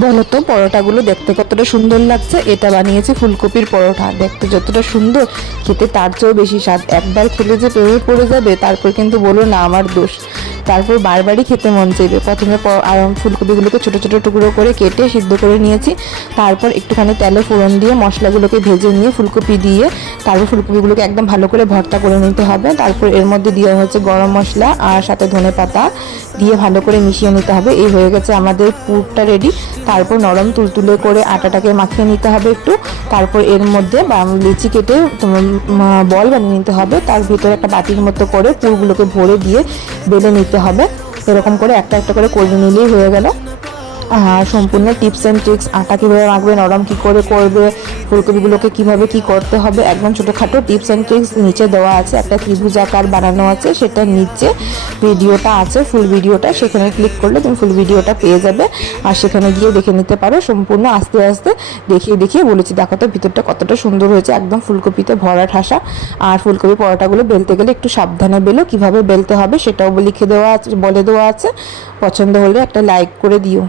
বলো তো পরোটাগুলো দেখতে কতটা সুন্দর লাগছে। এটা বানিয়েছি ফুলকপির পরোটা, দেখতে যতটা সুন্দর খেতে তার চেয়েও বেশি স্বাদ। একবার খেলে যে প্রেমে পড়ে যাবে, তারপর কিন্তু বলো না আমার দোষ, তারপর বারবারই খেতে মন চাইবে। প্রথমে ফুলকপিগুলোকে ছোটো ছোটো টুকরো করে কেটে সিদ্ধ করে নিয়েছি, তারপর একটুখানি তেলে ফোড়ন দিয়ে মশলাগুলোকে ভেজে নিয়ে ফুলকপি দিয়ে তারপর ফুলকপিগুলোকে একদম ভালো করে ভর্তা করে নিতে হবে। তারপর এর মধ্যে দেওয়া হচ্ছে গরম মশলা আর সাথে ধনেপাতা দিয়ে ভালো করে মিশিয়ে নিতে হবে। এই হয়ে গেছে আমাদের পুরটা রেডি। তারপর নরম তুলতুলে করে আটাটাকে মাখিয়ে নিতে হবে একটু। তারপর এর মধ্যে লিচি কেটে বল বানিয়ে নিতে হবে। তার ভিতরে একটা বাটির মতো করে পুরগুলোকে ভরে দিয়ে বেলে নিতে হবে। এরকম করে একটা একটা করে নিলেই হয়ে গেল। সম্পূর্ণ টিপস অ্যান্ড ট্রিক্স, আটা কীভাবে মাখবে, নরম কী করে করবে, ফুলকপিগুলোকে কীভাবে কী করতে হবে, একদম ছোটোখাটো টিপস অ্যান্ড ট্রিক্স নিচে দেওয়া আছে। একটা ত্রিভুজ আকার বানানো আছে, সেটা নিচে ভিডিওটা আছে, ফুল ভিডিওটা, সেখানে ক্লিক করলে তুমি ফুল ভিডিওটা পেয়ে যাবে। আর সেখানে গিয়ে দেখে নিতে পারো। সম্পূর্ণ আস্তে আস্তে দেখিয়ে দেখিয়ে বলেছি। দেখো তো ভিতরটা কতটা সুন্দর হয়েছে, একদম ফুলকপিতে ভরা ঠাসা। আর ফুলকপি পরোটাগুলো বেলতে গেলে একটু সাবধানে বেলো, কীভাবে বেলতে হবে সেটাও লিখে দেওয়া আছে, বলে দেওয়া আছে। পছন্দ হলে একটা লাইক করে দিও।